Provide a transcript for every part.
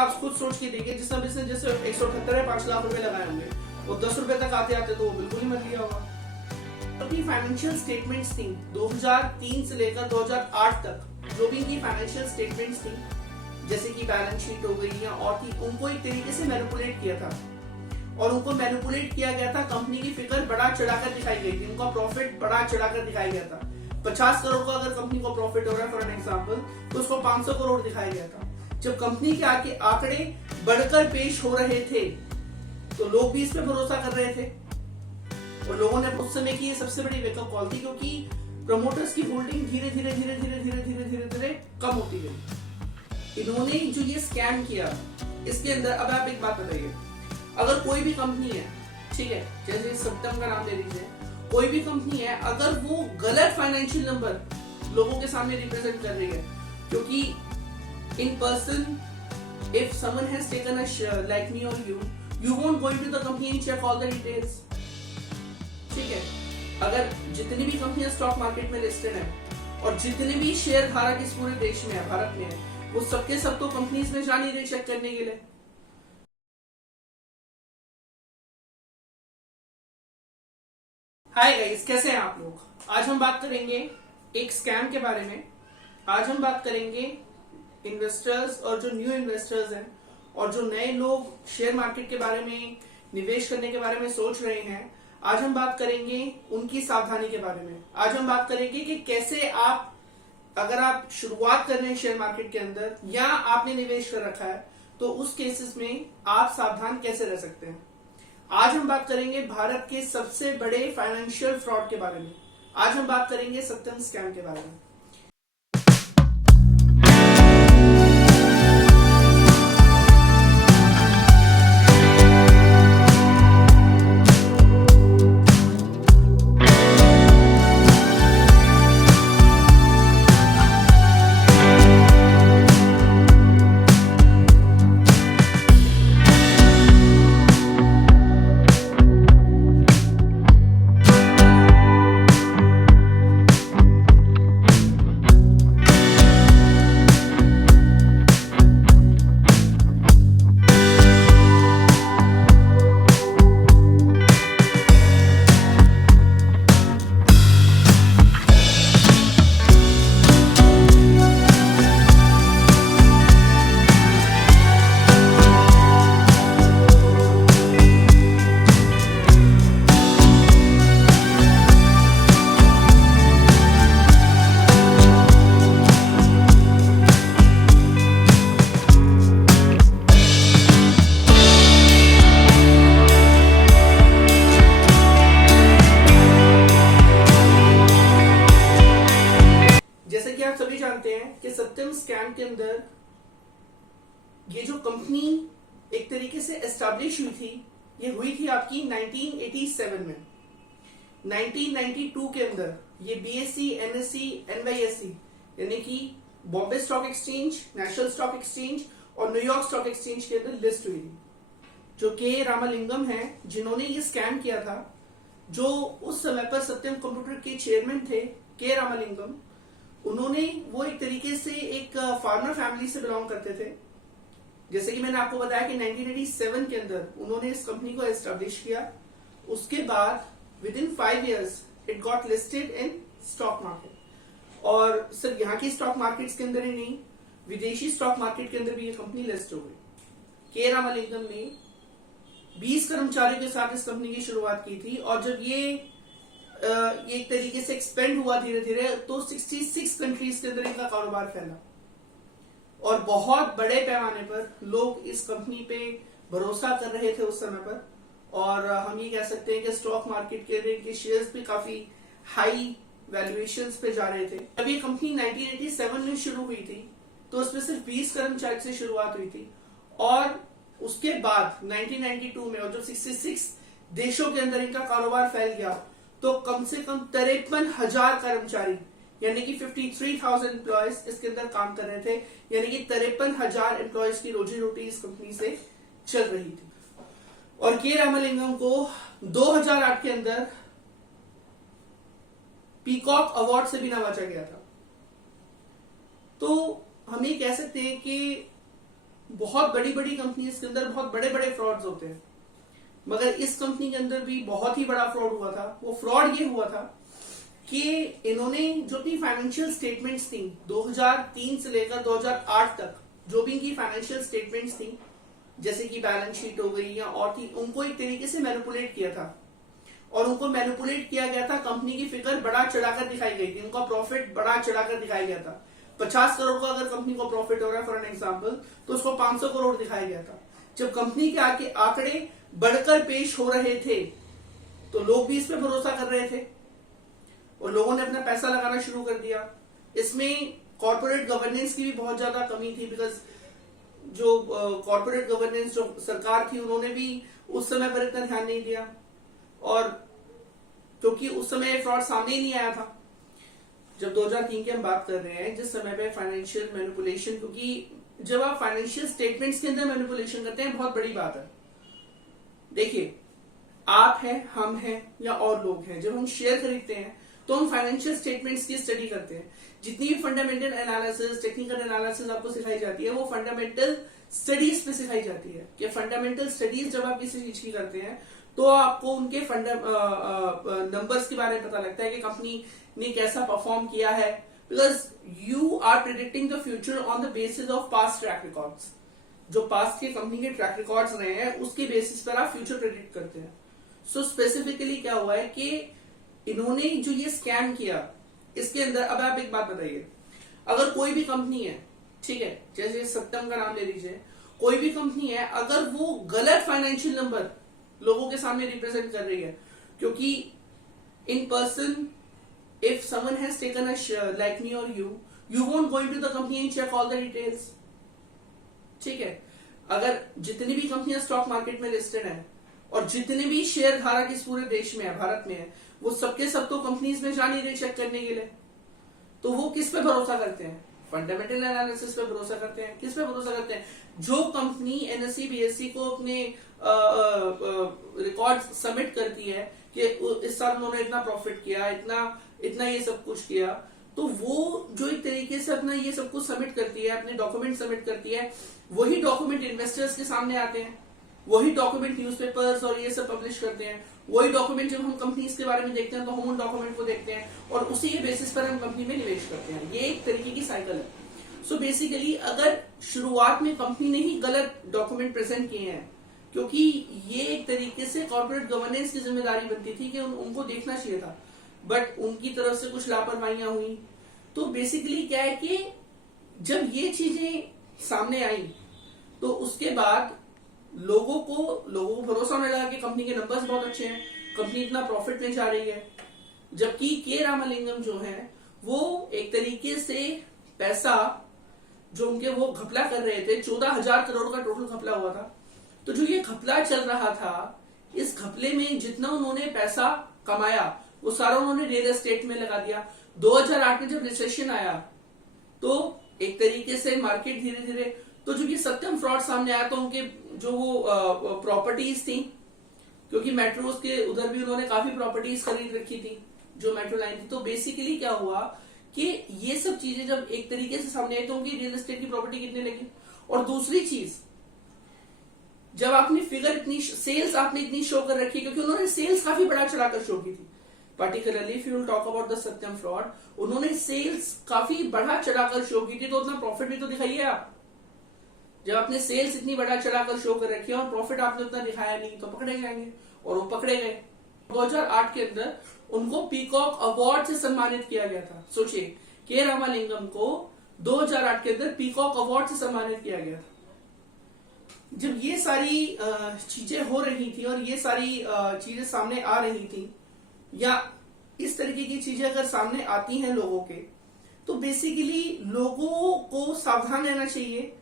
आप खुद सोच के देखिए, जिसका बिजनेस जैसे 178 है 5 लाख रुपए लगाए होंगे, वो 10 रुपए तक आते आते तो वो बिल्कुल ही मर गया होगा। अपनी फाइनेंशियल स्टेटमेंट्स थी 2003 से लेकर 2008 तक, जो भी इनकी फाइनेंशियल स्टेटमेंट्स थी, जैसे कि बैलेंस शीट हो गई या और थी, उनको एक तरीके से मैनिपुलेट किया था, और उनको मैनिपुलेट किया गया था। कंपनी की फिगर बढ़ा चढ़ाकर दिखाई गई थी, उनका प्रॉफिट बढ़ा चढ़ाकर दिखाया गया था। 50 करोड़ का अगर कंपनी को प्रॉफिट हो रहा है फॉर एन एग्जांपल, तो उसको 500 करोड़ दिखाया गया था। जब कंपनी के आगे आंकड़े बढ़कर पेश हो रहे थे तो लोग भी इस पे भरोसा कर रहे थे, और लोगों ने उस समय की ये सबसे बड़ी वेकअप कॉल थी, क्योंकि प्रमोटर्स की होल्डिंग धीरे धीरे धीरे धीरे धीरे धीरे धीरे धीरे कम होती गई। इन्होंने जो ये स्कैम किया, इसके अंदर अब आप एक बात बताइए, अगर कोई भी कंपनी है, ठीक है, जैसे सत्यम का नाम ले लीजिए, कोई भी कंपनी है, अगर वो गलत फाइनेंशियल नंबर लोगों के सामने रिप्रेजेंट कर रही है, क्योंकि in person if someone has taken a share like me और you won't go into the company and check all the details, ठीक है। अगर जितनी भी कंपनियां स्टॉक मार्केट में लिस्टेड है और जितने भी शेयर धारक इस पूरे देश में है, भारत में है, वो सबके सब तो कंपनीज में जा नहीं रहे चेक करने के लिए। हाय गाइस, कैसे हैं आप लोग। आज हम बात करेंगे एक स्कैम के बारे में। आज हम बात करेंगे इन्वेस्टर्स और जो न्यू इन्वेस्टर्स हैं और जो नए लोग शेयर मार्केट के बारे में निवेश करने के बारे में सोच रहे हैं, आज हम बात करेंगे उनकी सावधानी के बारे में। आज हम बात करेंगे कि कैसे आप, अगर आप शुरुआत कर रहे हैं शेयर मार्केट के अंदर या आपने निवेश कर रखा है, तो उस केसेस में आप सावधान कैसे रह सकते हैं। आज हम बात करेंगे भारत के सबसे बड़े फाइनेंशियल फ्रॉड के बारे में। आज हम बात करेंगे सत्यम स्कैम के बारे में। कि सत्यम स्कैम के अंदर ये जो कंपनी एक तरीके से एस्टैब्लिश हुई थी, ये हुई थी आपकी 1987 में। 1992 के अंदर ये बीएसई, एनएसई, एनवाईएसई यानी कि Bombay stock exchange, national stock exchange और न्यूयॉर्क स्टॉक एक्सचेंज के अंदर लिस्ट हुई थी। जो के रामालिंगम है, जिन्होंने ये स्कैम किया था, जो उस समय पर सत्यम कंप्यूटर के चेयरमैन थे, के रामालिंगम, उन्होंने वो एक तरीके से एक फार्मर फैमिली से बिलोंग करते थे। जैसे कि मैंने आपको बताया कि 1987 के अंदर उन्होंने इस कंपनी को एस्टैब्लिश किया। उसके बाद with in 5 years it got listed in stock market, और सिर्फ यहाँ की स्टॉक मार्केट्स के अंदर ही नहीं, विदेशी स्टॉक मार्केट के अंदर भी ये कंपनी लिस्ट हो गई। के रामालिंगम ने 20 कर्मचारियों के साथ इस कंपनी की शुरुआत की थी, और जब ये एक तरीके से एक्सपेंड हुआ धीरे धीरे, तो 66 कंट्रीज के अंदर इनका कारोबार फैला, और बहुत बड़े पैमाने पर लोग इस कंपनी पे भरोसा कर रहे थे उस समय पर। और हम ये कह सकते हैं कि स्टॉक मार्केट के शेयर्स भी काफी हाई वैल्यूएशंस पे जा रहे थे। जब ये कंपनी 1987 में शुरू हुई थी, तो उसमें सिर्फ 20 कर्मचारी से शुरुआत हुई थी, और उसके बाद 1992 में, और जब 66 देशों के अंदर इनका कारोबार फैल गया, तो कम से कम 53,000 कर्मचारी यानी कि 53,000 एम्प्लॉयज इसके अंदर काम कर रहे थे, यानी कि 53,000 एम्प्लॉयज की रोजी रोटी इस कंपनी से चल रही थी। और के रामालिंगम को 2008 के अंदर पीकॉक अवार्ड से भी नवाजा गया था। तो हम ये कह सकते हैं कि बहुत बड़ी बड़ी कंपनीज के अंदर बहुत बड़े बड़े फ्रॉड्स होते हैं, मगर इस कंपनी के अंदर भी बहुत ही बड़ा फ्रॉड हुआ था। वो फ्रॉड ये हुआ था कि इन्होंने जो अपनी फाइनेंशियल स्टेटमेंट्स थी 2003 से लेकर 2008 तक, जो भी इनकी फाइनेंशियल स्टेटमेंट्स थी, जैसे कि बैलेंस शीट हो गई या और थी, उनको एक तरीके से मैनिपुलेट किया था। और उनको मैनिपुलेट किया गया था, कंपनी की फिगर बढ़ा चढ़ाकर दिखाई गई थी, उनका प्रॉफिट बढ़ा चढ़ाकर दिखाया गया था। 50 करोड़ का अगर कंपनी को प्रॉफिट हो रहा है फॉर एन एग्जांपल, तो उसको 500 करोड़ दिखाया गया था। जब कंपनी के आके आंकड़े बढ़कर पेश हो रहे थे तो लोग भी इस पे भरोसा कर रहे थे और लोगों ने अपना पैसा लगाना शुरू कर दिया। इसमें कॉर्पोरेट गवर्नेंस की भी बहुत ज्यादा कमी थी, बिकॉज जो कॉर्पोरेट गवर्नेंस जो सरकार थी उन्होंने भी उस समय पर इतना ध्यान नहीं दिया, और क्योंकि उस समय फ्रॉड सामने ही नहीं आया था। जब 2003 की हम बात कर रहे हैं, जिस समय पे फाइनेंशियल मैनिपुलेशन, क्योंकि जब आप फाइनेंशियल स्टेटमेंट्स के अंदर मैनिपुलेशन करते हैं बहुत बड़ी बात है। देखिए, आप हैं, हम हैं या और लोग हैं, जब हम शेयर खरीदते हैं तो हम फाइनेंशियल स्टेटमेंट्स की स्टडी करते हैं। जितनी भी फंडामेंटल एनालिसिस, टेक्निकल एनालिसिस आपको सिखाई जाती है, वो फंडामेंटल स्टडीज पे सिखाई जाती है। कि फंडामेंटल स्टडीज जब आप किसी चीज की करते हैं तो आपको उनके नंबर्स के बारे में पता लगता है कि कंपनी ने कैसा परफॉर्म किया है, because you are predicting the future on the basis of past track records. जो पास्ट के कंपनी के ट्रैक रिकॉर्ड्स रहे हैं उसके बेसिस पर आप फ्यूचर प्रिडिक्ट करते हैं। सो स्पेसिफिकली क्या हुआ है कि इन्होंने जो ये स्कैम किया, इसके अंदर अब आप एक बात बताइए, अगर कोई भी कंपनी है, ठीक है, जैसे सत्यम का नाम ले लीजिए, कोई भी कंपनी है, अगर वो गलत फाइनेंशियल नंबर लोगों के सामने रिप्रेजेंट कर रही है, क्योंकि in person if someone has taken a share like me और you won't go into the company and check all the details, ठीक है। अगर जितनी भी कंपनियां स्टॉक मार्केट में लिस्टेड है और जितने भी शेयर धारक इस पूरे देश में है, भारत में है, वो सबके सब तो कंपनीज में जा नहीं रहे चेक करने के लिए, तो वो किस पे भरोसा करते हैं? फंडामेंटल एनालिसिस पे भरोसा करते हैं। किस पे भरोसा करते हैं? जो कंपनी एनएसई बीएसई को अपने रिकॉर्ड सबमिट करती है कि इस साल उन्होंने इतना प्रॉफिट किया, इतना ये सब कुछ किया, तो वो जो एक तरीके से अपना ये सब कुछ सबमिट करती है, अपने डॉक्यूमेंट सबमिट करती है, वही डॉक्यूमेंट इन्वेस्टर्स के सामने आते हैं, वही डॉक्यूमेंट न्यूज़पेपर्स और ये सब पब्लिश करते हैं, वही डॉक्यूमेंट जब हम कंपनीज के बारे में देखते हैं तो हम उन डॉक्यूमेंट को देखते हैं और उसी के बेसिस पर हम कंपनी में निवेश करते हैं। ये एक तरीके की साइकिल है। सो बेसिकली अगर शुरुआत में कंपनी ने ही गलत डॉक्यूमेंट प्रेजेंट किए हैं, क्योंकि ये एक तरीके से कॉर्पोरेट गवर्नेंस की जिम्मेदारी बनती थी कि उनको देखना चाहिए था, बट उनकी तरफ से कुछ लापरवाहियां हुई, तो बेसिकली क्या है कि जब ये चीजें सामने आई तो उसके बाद लोगों को भरोसा होने लगा कि कंपनी के नंबर्स बहुत अच्छे हैं, कंपनी इतना प्रॉफिट में जा रही है। जबकि के रामालिंगम जो है वो एक तरीके से पैसा जो उनके वो घपला कर रहे थे, 14,000 करोड़ का टोटल घपला हुआ था। तो जो ये घपला चल रहा था, इस घपले में जितना उन्होंने पैसा कमाया वो सारा उन्होंने रियल एस्टेट में लगा दिया। 2008 में जब रिसेशन आया तो एक तरीके से मार्केट धीरे धीरे, तो जो ये सत्यम फ्रॉड सामने आया तो उनके जो वो प्रॉपर्टीज थी, क्योंकि मेट्रोज के उधर भी उन्होंने काफी प्रॉपर्टीज खरीद रखी थी जो मेट्रो लाइन थी, तो बेसिकली क्या हुआ कि ये सब चीजें जब एक तरीके से सामने आई तो उनकी रियल एस्टेट की प्रॉपर्टी कितने लगी। और दूसरी चीज, जब आपने फिगर इतनी सेल्स आपने इतनी शो कर रखी, क्योंकि उन्होंने सेल्स काफी बढ़ा चढ़ाकर शो की थी, particularly if you will talk about the Satyam fraud, उन्होंने सेल्स काफी बढ़ा चढ़ाकर शो की थी, तो उतना प्रॉफिट भी तो दिखाइए आप। जब आपने सेल्स इतनी बढ़ा चढ़ाकर शो कर रखी है और प्रॉफिट आपने उतना दिखाया नहीं, तो पकड़े जाएंगे, और वो पकड़े गए। 2008 के अंदर उनको पीकॉक अवार्ड से सम्मानित किया गया था। सोचिए, के रामालिंगम को 2008 के अंदर पीकॉक अवार्ड से सम्मानित किया गया था। जब ये सारी चीजें हो रही थी और ये सारी चीजें सामने आ रही थी, या इस तरीके की चीजें अगर सामने आती हैं लोगों के, तो बेसिकली लोगों को सावधान रहना चाहिए,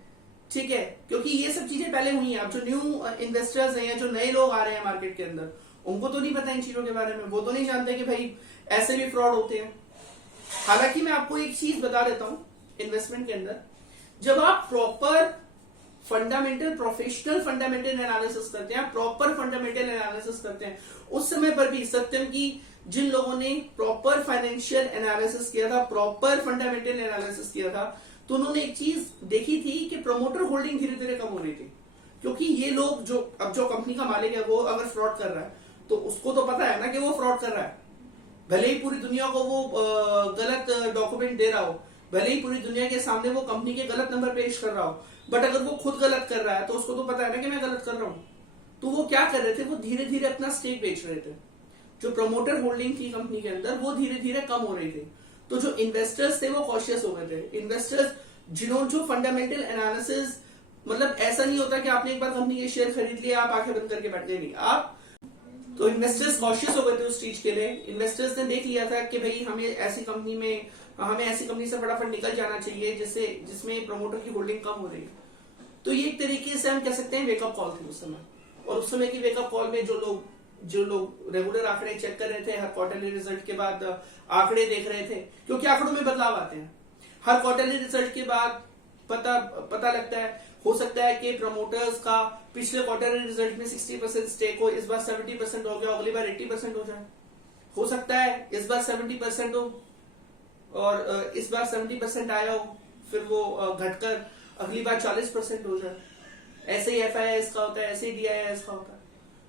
ठीक है, क्योंकि ये सब चीजें पहले हुई हैं। अब जो न्यू इन्वेस्टर्स हैं या जो नए लोग आ रहे हैं मार्केट के अंदर, उनको तो नहीं पता इन चीजों के बारे में, वो तो नहीं जानते कि भाई ऐसे भी फ्रॉड होते हैं। हालांकि मैं आपको एक चीज बता देता हूं, इन्वेस्टमेंट के अंदर जब आप proper fundamental professional fundamental analysis करते हैं, प्रॉपर फंडामेंटल एनालिसिस करते हैं, उस समय पर भी सत्यम की जिन लोगों ने प्रॉपर फाइनेंशियल एनालिसिस किया था, प्रॉपर फंडामेंटल एनालिसिस किया था, तो उन्होंने एक चीज देखी थी कि प्रमोटर होल्डिंग धीरे धीरे कम हो रही थी, क्योंकि ये लोग जो कंपनी का मालिक है वो अगर फ्रॉड कर रहा है तो उसको तो पता है ना कि वो फ्रॉड कर रहा है, भले ही पूरी दुनिया को वो गलत डॉक्यूमेंट दे रहा हो, भले ही पूरी दुनिया के सामने वो कंपनी के गलत नंबर पेश कर रहा हो, बट अगर वो खुद गलत कर रहा है तो उसको तो पता है ना कि मैं गलत कर रहा हूं। तो वो क्या कर रहे थे, वो धीरे धीरे अपना स्टेक बेच रहे थे। जो प्रमोटर होल्डिंग थी कंपनी के अंदर वो धीरे धीरे कम हो रही थी। तो जो इन्वेस्टर्स थे वो कॉशियस हो गए थे। इन्वेस्टर्स जिन्होंने जो फंडामेंटल एनालिसिस, मतलब ऐसा नहीं होता कि आपने एक बार कंपनी के शेयर खरीद लिया आप आंखें बंद करके बैठ गए, नहीं आप। तो इन्वेस्टर्स कॉशियस हो गए थे उस चीज के लिए। इन्वेस्टर्स ने देख लिया था कि भाई हमें ऐसी कंपनी से फटाफट निकल जाना चाहिए जिसमें प्रमोटर की होल्डिंग कम हो रही है। तो ये एक तरीके से हम कह सकते हैं वेकअप कॉल थी उस समय। और उस समय की वेकअप कॉल में जो लोग रेगुलर आंकड़े चेक कर रहे थे, हर क्वार्टरली रिजल्ट के बाद आंकड़े देख रहे थे, क्योंकि आंकड़ों में बदलाव आते हैं। हर क्वार्टरली रिजल्ट के बाद पता लगता है, हो सकता है कि प्रमोटर्स का पिछले क्वार्टरली रिजल्ट में 60% स्टेक हो, इस बार 70% हो गया, अगली बार 80% हो जाए। हो सकता है इस बार 70% हो और इस बार 70% आया हो, फिर वो घटकर अगली बार 40% हो जाए। ऐसे ही FIIs का होता है, ऐसे ही DIIs का होता है।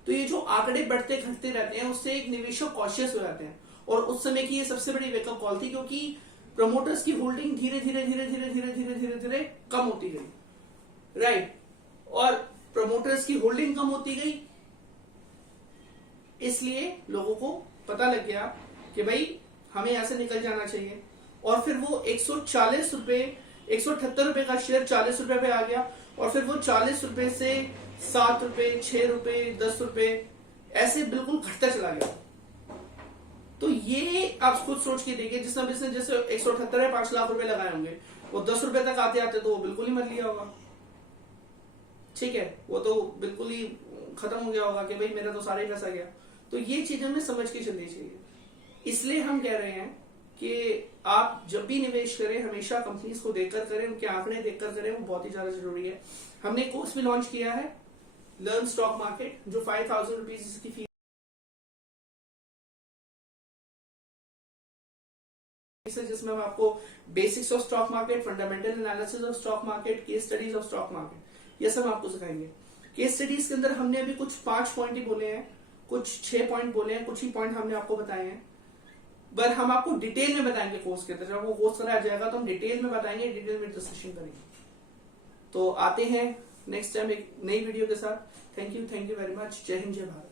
तो ये जो आंकड़े बढ़ते घटते रहते हैं उससे एक निवेशक कॉशियस हो जाते हैं। और उस समय की ये सबसे बड़ी वेकअप कॉल थी, क्योंकि प्रमोटर्स की होल्डिंग धीरे धीरे कम होती गई, राइट। और प्रमोटर्स की होल्डिंग कम होती गई, इसलिए लोगों को पता लग गया कि भाई हमें यहां से निकल जाना चाहिए। और फिर वो 140 रुपए, 178 रुपए का शेयर 40 रुपए पे आ गया। और फिर वो 40 रुपए से 7 रुपए, 6 रुपए, 10 रुपए ऐसे बिल्कुल घटता चला गया। तो ये आप खुद सोच के देखिए, जिसने बिजनेस जैसे 178 है 5 लाख रुपए लगाए होंगे, वो 10 रुपए तक आते आते तो वो बिल्कुल ही मर लिया होगा, ठीक है, वो तो बिल्कुल ही खत्म हो गया होगा कि भाई मेरा तो सारा ही पैसा गया। तो ये चीज हमें समझ के चलनी चाहिए। इसलिए हम कह रहे हैं कि आप जब भी निवेश करें हमेशा कंपनीज को देखकर करें, उनके आंकड़े देखकर करें, वो बहुत ही ज्यादा जरूरी है। हमने कोर्स भी लॉन्च किया है, लर्न स्टॉक मार्केट, जो 5000 रुपीज की फीस, जिसमें हम आपको basics of stock market, fundamental analysis of stock market, case studies of stock market, ये सब आपको सिखाएंगे। केस स्टडीज के अंदर हमने अभी कुछ 5 पॉइंट ही बोले हैं, कुछ 6 पॉइंट बोले हैं, कुछ ही पॉइंट हमने आपको बताए हैं। पर हम आपको डिटेल में बताएंगे कोर्स के अंदर, जब वो कोर्स कराया जाएगा तो हम डिटेल में बताएंगे, डिटेल में डिस्कशन करेंगे। तो आते हैं नेक्स्ट टाइम एक नई वीडियो के साथ। Thank you very much. जय हिंद, जय भारत।